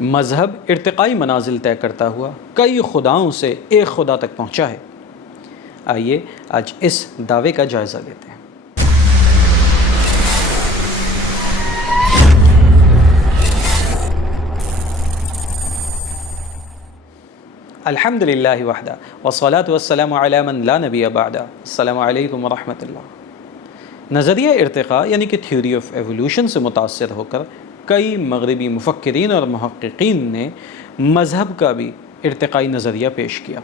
مذہب ارتقائی منازل طے کرتا ہوا کئی خداؤں سے ایک خدا تک پہنچا ہے۔ آئیے آج اس دعوے کا جائزہ لیتے ہیں۔ الحمد للہ وحدہ والصلاة والسلام علی من لا نبی بعدہ۔ السلام علیکم ورحمۃ اللہ۔ نظریہ ارتقاء یعنی کہ تھیوری آف ایولیوشن سے متاثر ہو کر کئی مغربی مفکرین اور محققین نے مذہب کا بھی ارتقائی نظریہ پیش کیا۔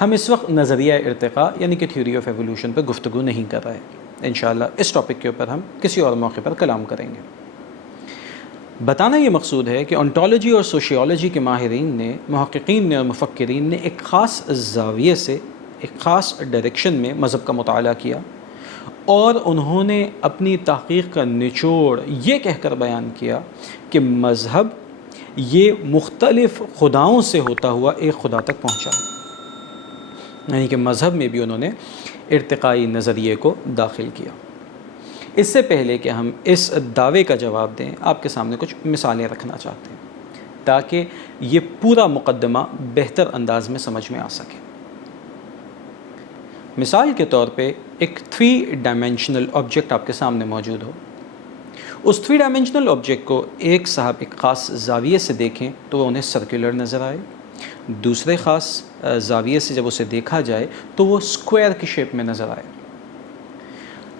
ہم اس وقت نظریہ ارتقاء یعنی کہ تھیوری آف ایولیوشن پہ گفتگو نہیں کر رہے، انشاءاللہ اس ٹاپک کے اوپر ہم کسی اور موقع پر کلام کریں گے۔ بتانا یہ مقصود ہے کہ انٹالوجی اور سوشیالوجی کے ماہرین نے، محققین نے اور مفکرین نے ایک خاص زاویے سے، ایک خاص ڈائریکشن میں مذہب کا مطالعہ کیا، اور انہوں نے اپنی تحقیق کا نچوڑ یہ کہہ کر بیان کیا کہ مذہب یہ مختلف خداؤں سے ہوتا ہوا ایک خدا تک پہنچا، یعنی کہ مذہب میں بھی انہوں نے ارتقائی نظریے کو داخل کیا۔ اس سے پہلے کہ ہم اس دعوے کا جواب دیں، آپ کے سامنے کچھ مثالیں رکھنا چاہتے ہیں تاکہ یہ پورا مقدمہ بہتر انداز میں سمجھ میں آ سکے۔ مثال کے طور پہ ایک 3 ڈائمینشنل آبجیکٹ آپ کے سامنے موجود ہو۔ اس 3 ڈائمینشنل آبجیکٹ کو ایک صاحب ایک خاص زاویے سے دیکھیں تو وہ انہیں سرکولر نظر آئے، دوسرے خاص زاویے سے جب اسے دیکھا جائے تو وہ اسکوائر کی شیپ میں نظر آئے،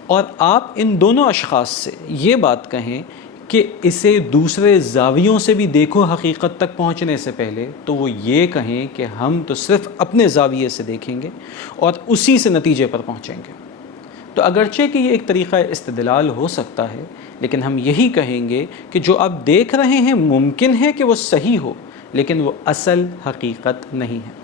اور آپ ان دونوں اشخاص سے یہ بات کہیں کہ اسے دوسرے زاویوں سے بھی دیکھو حقیقت تک پہنچنے سے پہلے، تو وہ یہ کہیں کہ ہم تو صرف اپنے زاویے سے دیکھیں گے اور اسی سے نتیجے پر پہنچیں گے۔ تو اگرچہ کہ یہ ایک طریقہ استدلال ہو سکتا ہے، لیکن ہم یہی کہیں گے کہ جو آپ دیکھ رہے ہیں ممکن ہے کہ وہ صحیح ہو، لیکن وہ اصل حقیقت نہیں ہے۔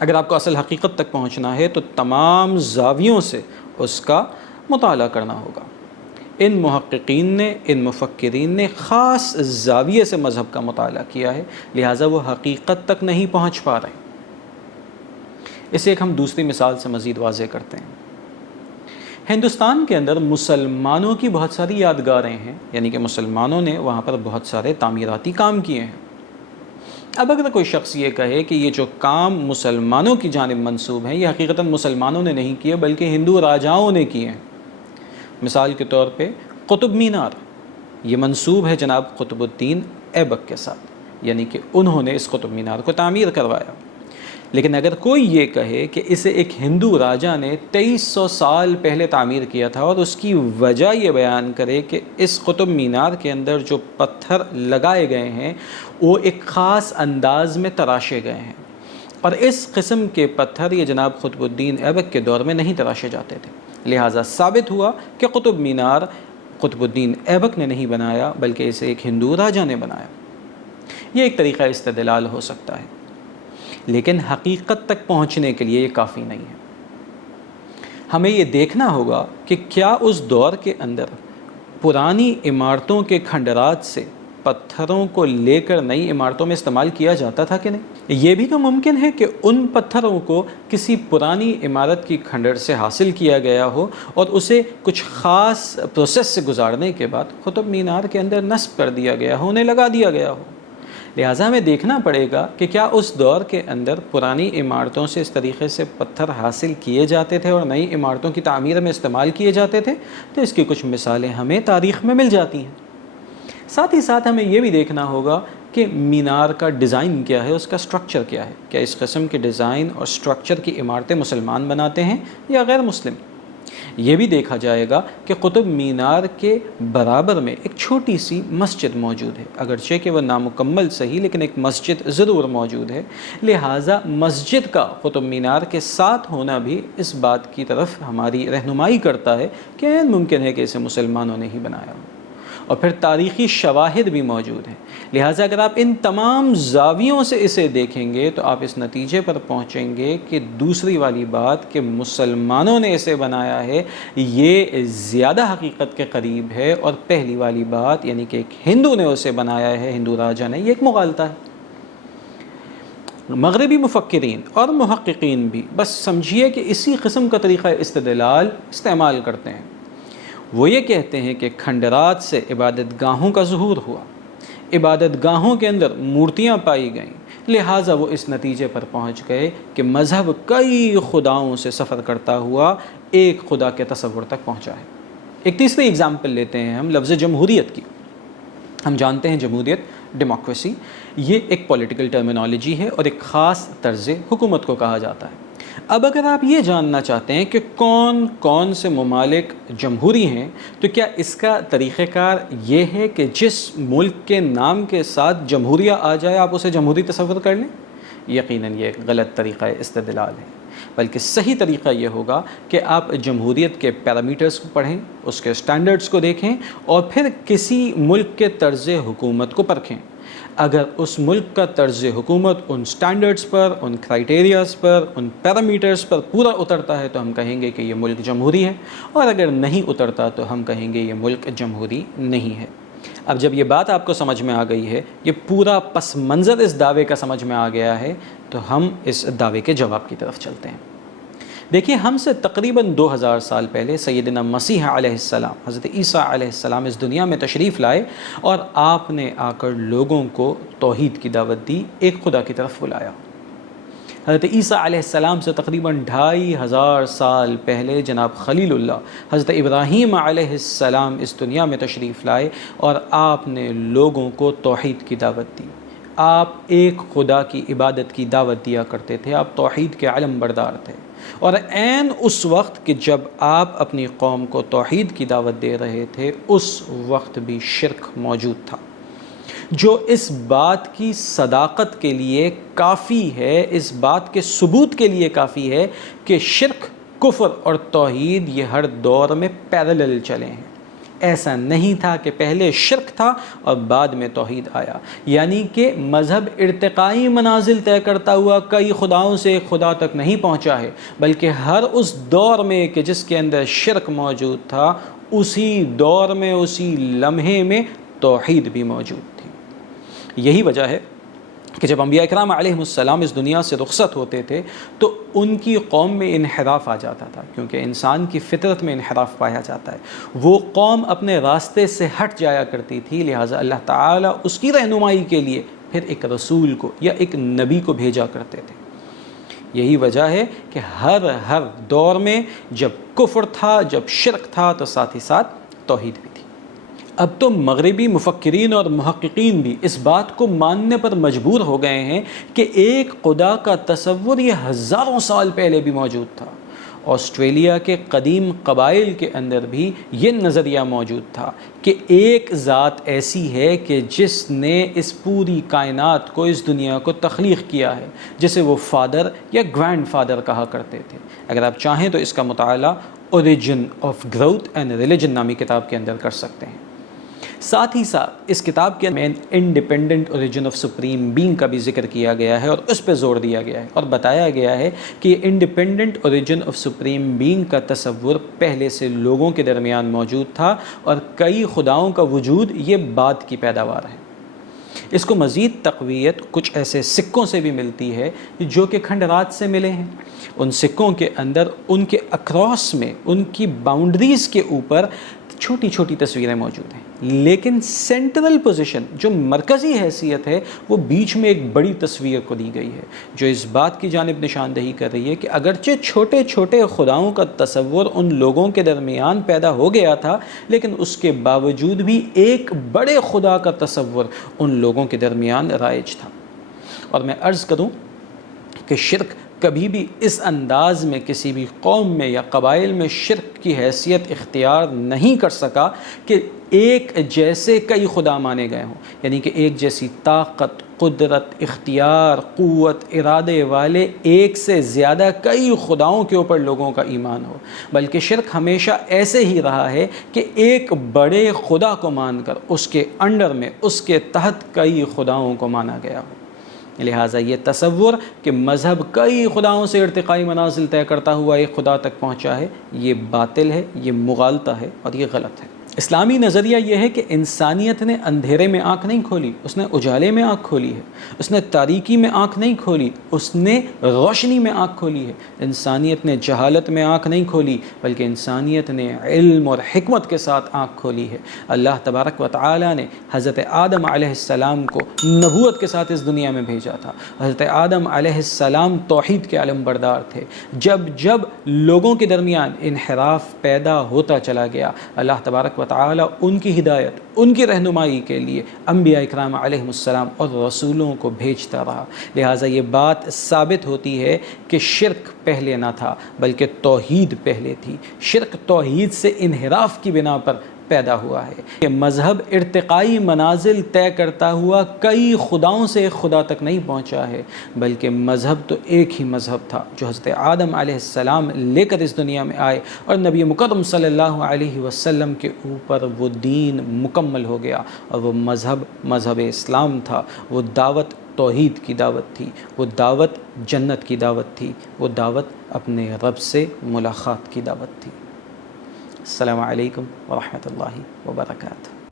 اگر آپ کو اصل حقیقت تک پہنچنا ہے تو تمام زاویوں سے اس کا مطالعہ کرنا ہوگا۔ ان محققین نے، ان مفکرین نے خاص زاویے سے مذہب کا مطالعہ کیا ہے، لہٰذا وہ حقیقت تک نہیں پہنچ پا رہے۔ اسے ایک ہم دوسری مثال سے مزید واضح کرتے ہیں۔ ہندوستان کے اندر مسلمانوں کی بہت ساری یادگاریں ہیں، یعنی کہ مسلمانوں نے وہاں پر بہت سارے تعمیراتی کام کیے ہیں۔ اب اگر کوئی شخص یہ کہے کہ یہ جو کام مسلمانوں کی جانب منسوب ہیں یہ حقیقتاً مسلمانوں نے نہیں کیے بلکہ ہندو راجاؤں نے کیے ہیں، مثال کے طور پہ قطب مینار، یہ منسوب ہے جناب قطب الدین ایبک کے ساتھ، یعنی کہ انہوں نے اس قطب مینار کو تعمیر کروایا۔ لیکن اگر کوئی یہ کہے کہ اسے ایک ہندو راجا نے 2300 سال پہلے تعمیر کیا تھا اور اس کی وجہ یہ بیان کرے کہ اس قطب مینار کے اندر جو پتھر لگائے گئے ہیں وہ ایک خاص انداز میں تراشے گئے ہیں، اور اس قسم کے پتھر یہ جناب قطب الدین ایبک کے دور میں نہیں تراشے جاتے تھے، لہٰذا ثابت ہوا کہ قطب مینار قطب الدین ایبک نے نہیں بنایا بلکہ اسے ایک ہندو راجا نے بنایا۔ یہ ایک طریقہ استدلال ہو سکتا ہے، لیکن حقیقت تک پہنچنے کے لیے یہ کافی نہیں ہے۔ ہمیں یہ دیکھنا ہوگا کہ کیا اس دور کے اندر پرانی عمارتوں کے کھنڈرات سے پتھروں کو لے کر نئی عمارتوں میں استعمال کیا جاتا تھا کہ نہیں۔ یہ بھی تو ممکن ہے کہ ان پتھروں کو کسی پرانی عمارت کی کھنڈر سے حاصل کیا گیا ہو اور اسے کچھ خاص پروسیس سے گزارنے کے بعد قطب مینار کے اندر نصب کر دیا گیا ہو، انہیں لگا دیا گیا ہو۔ لہٰذا ہمیں دیکھنا پڑے گا کہ کیا اس دور کے اندر پرانی عمارتوں سے اس طریقے سے پتھر حاصل کیے جاتے تھے اور نئی عمارتوں کی تعمیر میں استعمال کیے جاتے تھے۔ تو اس کی کچھ مثالیں ہمیں تاریخ میں مل جاتی ہیں۔ ساتھ ہی ساتھ ہمیں یہ بھی دیکھنا ہوگا کہ مینار کا ڈیزائن کیا ہے، اس کا سٹرکچر کیا ہے، کیا اس قسم کے ڈیزائن اور سٹرکچر کی عمارتیں مسلمان بناتے ہیں یا غیر مسلم۔ یہ بھی دیکھا جائے گا کہ قطب مینار کے برابر میں ایک چھوٹی سی مسجد موجود ہے، اگرچہ کہ وہ نامکمل صحیح لیکن ایک مسجد ضرور موجود ہے، لہٰذا مسجد کا قطب مینار کے ساتھ ہونا بھی اس بات کی طرف ہماری رہنمائی کرتا ہے کہ ممکن ہے کہ اسے مسلمانوں نے ہی بنایا ہو، اور پھر تاریخی شواہد بھی موجود ہیں۔ لہٰذا اگر آپ ان تمام زاویوں سے اسے دیکھیں گے تو آپ اس نتیجے پر پہنچیں گے کہ دوسری والی بات کہ مسلمانوں نے اسے بنایا ہے یہ زیادہ حقیقت کے قریب ہے، اور پہلی والی بات یعنی کہ ایک ہندو نے اسے بنایا ہے، ہندو راجا نے، یہ ایک مغالطہ ہے۔ مغربی مفکرین اور محققین بھی بس سمجھیے کہ اسی قسم کا طریقہ استدلال استعمال کرتے ہیں۔ وہ یہ کہتے ہیں کہ کھنڈرات سے عبادت گاہوں کا ظہور ہوا، عبادت گاہوں کے اندر مورتیاں پائی گئیں، لہٰذا وہ اس نتیجے پر پہنچ گئے کہ مذہب کئی خداؤں سے سفر کرتا ہوا ایک خدا کے تصور تک پہنچا ہے۔ ایک تیسری اگزامپل لیتے ہیں ہم لفظ جمہوریت کی۔ ہم جانتے ہیں جمہوریت، ڈیموکریسی، یہ ایک پولیٹیکل ٹرمینالوجی ہے اور ایک خاص طرز حکومت کو کہا جاتا ہے۔ اب اگر آپ یہ جاننا چاہتے ہیں کہ کون کون سے ممالک جمہوری ہیں، تو کیا اس کا طریقہ کار یہ ہے کہ جس ملک کے نام کے ساتھ جمہوریہ آ جائے آپ اسے جمہوری تصور کر لیں؟ یقیناً یہ ایک غلط طریقہ استدلال ہے، بلکہ صحیح طریقہ یہ ہوگا کہ آپ جمہوریت کے پیرامیٹرز کو پڑھیں، اس کے سٹینڈرڈز کو دیکھیں اور پھر کسی ملک کے طرز حکومت کو پرکھیں۔ اگر اس ملک کا طرز حکومت ان سٹینڈرڈز پر، ان کرائٹیریاز پر، ان پیرامیٹرز پر پورا اترتا ہے تو ہم کہیں گے کہ یہ ملک جمہوری ہے، اور اگر نہیں اترتا تو ہم کہیں گے یہ ملک جمہوری نہیں ہے۔ اب جب یہ بات آپ کو سمجھ میں آ گئی ہے، یہ پورا پس منظر اس دعوے کا سمجھ میں آ گیا ہے، تو ہم اس دعوے کے جواب کی طرف چلتے ہیں۔ دیکھیے، ہم سے تقریباً 2000 سال پہلے سیدنا مسیح علیہ السلام، حضرت عیسیٰ علیہ السلام اس دنیا میں تشریف لائے اور آپ نے آ کر لوگوں کو توحید کی دعوت دی، ایک خدا کی طرف بلایا۔ حضرت عیسیٰ علیہ السلام سے تقریباً 2500 سال پہلے جناب خلیل اللہ حضرت ابراہیم علیہ السلام اس دنیا میں تشریف لائے اور آپ نے لوگوں کو توحید کی دعوت دی۔ آپ ایک خدا کی عبادت کی دعوت دیا کرتے تھے، آپ توحید کے علم بردار تھے، اور عین اس وقت کہ جب آپ اپنی قوم کو توحید کی دعوت دے رہے تھے اس وقت بھی شرک موجود تھا، جو اس بات کی صداقت کے لیے کافی ہے، اس بات کے ثبوت کے لیے کافی ہے کہ شرک، کفر اور توحید یہ ہر دور میں پیرالل چلے ہیں۔ ایسا نہیں تھا کہ پہلے شرک تھا اور بعد میں توحید آیا، یعنی کہ مذہب ارتقائی منازل طے کرتا ہوا کئی خداؤں سے ایک خدا تک نہیں پہنچا ہے، بلکہ ہر اس دور میں کہ جس کے اندر شرک موجود تھا، اسی دور میں، اسی لمحے میں توحید بھی موجود تھی۔ یہی وجہ ہے کہ جب انبیاء اکرام علیہ السلام اس دنیا سے رخصت ہوتے تھے تو ان کی قوم میں انحراف آ جاتا تھا، کیونکہ انسان کی فطرت میں انحراف پایا جاتا ہے۔ وہ قوم اپنے راستے سے ہٹ جایا کرتی تھی، لہٰذا اللہ تعالیٰ اس کی رہنمائی کے لیے پھر ایک رسول کو یا ایک نبی کو بھیجا کرتے تھے۔ یہی وجہ ہے کہ ہر دور میں جب کفر تھا، جب شرک تھا، تو ساتھ ہی ساتھ توحید بھی تھی۔ اب تو مغربی مفکرین اور محققین بھی اس بات کو ماننے پر مجبور ہو گئے ہیں کہ ایک خدا کا تصور یہ ہزاروں سال پہلے بھی موجود تھا۔ آسٹریلیا کے قدیم قبائل کے اندر بھی یہ نظریہ موجود تھا کہ ایک ذات ایسی ہے کہ جس نے اس پوری کائنات کو، اس دنیا کو تخلیق کیا ہے، جسے وہ فادر یا گرینڈ فادر کہا کرتے تھے۔ اگر آپ چاہیں تو اس کا مطالعہ origin of growth and religion نامی کتاب کے اندر کر سکتے ہیں۔ ساتھ ہی ساتھ اس کتاب کے میں independent origin of supreme being کا بھی ذکر کیا گیا ہے اور اس پہ زور دیا گیا ہے اور بتایا گیا ہے کہ یہ independent origin of supreme being کا تصور پہلے سے لوگوں کے درمیان موجود تھا اور کئی خداؤں کا وجود یہ بعد کی پیداوار ہے۔ اس کو مزید تقویت کچھ ایسے سکوں سے بھی ملتی ہے جو کہ کھنڈرات سے ملے ہیں۔ ان سکوں کے اندر ان کے اکراس میں، ان کی باؤنڈریز کے اوپر چھوٹی چھوٹی تصویریں موجود ہیں، لیکن سینٹرل پوزیشن جو مرکزی حیثیت ہے وہ بیچ میں ایک بڑی تصویر کو دی گئی ہے، جو اس بات کی جانب نشاندہی کر رہی ہے کہ اگرچہ چھوٹے چھوٹے خداؤں کا تصور ان لوگوں کے درمیان پیدا ہو گیا تھا، لیکن اس کے باوجود بھی ایک بڑے خدا کا تصور ان لوگوں کے درمیان رائج تھا۔ اور میں عرض کروں کہ شرک کبھی بھی اس انداز میں کسی بھی قوم میں یا قبائل میں شرک کی حیثیت اختیار نہیں کر سکا کہ ایک جیسے کئی خدا مانے گئے ہوں، یعنی کہ ایک جیسی طاقت، قدرت، اختیار، قوت، ارادے والے ایک سے زیادہ کئی خداؤں کے اوپر لوگوں کا ایمان ہو، بلکہ شرک ہمیشہ ایسے ہی رہا ہے کہ ایک بڑے خدا کو مان کر اس کے انڈر میں، اس کے تحت کئی خداؤں کو مانا گیا ہو۔ لہٰذا یہ تصور کہ مذہب کئی خداؤں سے ارتقائی منازل طے کرتا ہوا ایک خدا تک پہنچا ہے، یہ باطل ہے، یہ مغالطہ ہے اور یہ غلط ہے۔ اسلامی نظریہ یہ ہے کہ انسانیت نے اندھیرے میں آنکھ نہیں کھولی، اس نے اجالے میں آنکھ کھولی ہے، اس نے تاریکی میں آنکھ نہیں کھولی، اس نے روشنی میں آنکھ کھولی ہے۔ انسانیت نے جہالت میں آنکھ نہیں کھولی، بلکہ انسانیت نے علم اور حکمت کے ساتھ آنکھ کھولی ہے۔ اللہ تبارک و تعالی نے حضرت آدم علیہ السلام کو نبوت کے ساتھ اس دنیا میں بھیجا تھا۔ حضرت آدم علیہ السلام توحید کے علم بردار تھے۔ جب جب لوگوں کے درمیان انحراف پیدا ہوتا چلا گیا، اللہ تبارک و تعالی ان کی ہدایت، ان کی رہنمائی کے لیے انبیاء اکرام علیہ السلام اور رسولوں کو بھیجتا رہا۔ لہٰذا یہ بات ثابت ہوتی ہے کہ شرک پہلے نہ تھا بلکہ توحید پہلے تھی۔ شرک توحید سے انحراف کی بنا پر پیدا ہوا ہے۔ یہ مذہب ارتقائی منازل طے کرتا ہوا کئی خداؤں سے ایک خدا تک نہیں پہنچا ہے، بلکہ مذہب تو ایک ہی مذہب تھا جو حضرت آدم علیہ السلام لے کر اس دنیا میں آئے، اور نبی مکرم صلی اللہ علیہ وسلم کے اوپر وہ دین مکمل ہو گیا، اور وہ مذہب اسلام تھا۔ وہ دعوت توحید کی دعوت تھی، وہ دعوت جنت کی دعوت تھی، وہ دعوت اپنے رب سے ملاقات کی دعوت تھی۔ السلام علیکم ورحمۃ اللہ وبرکاتہ۔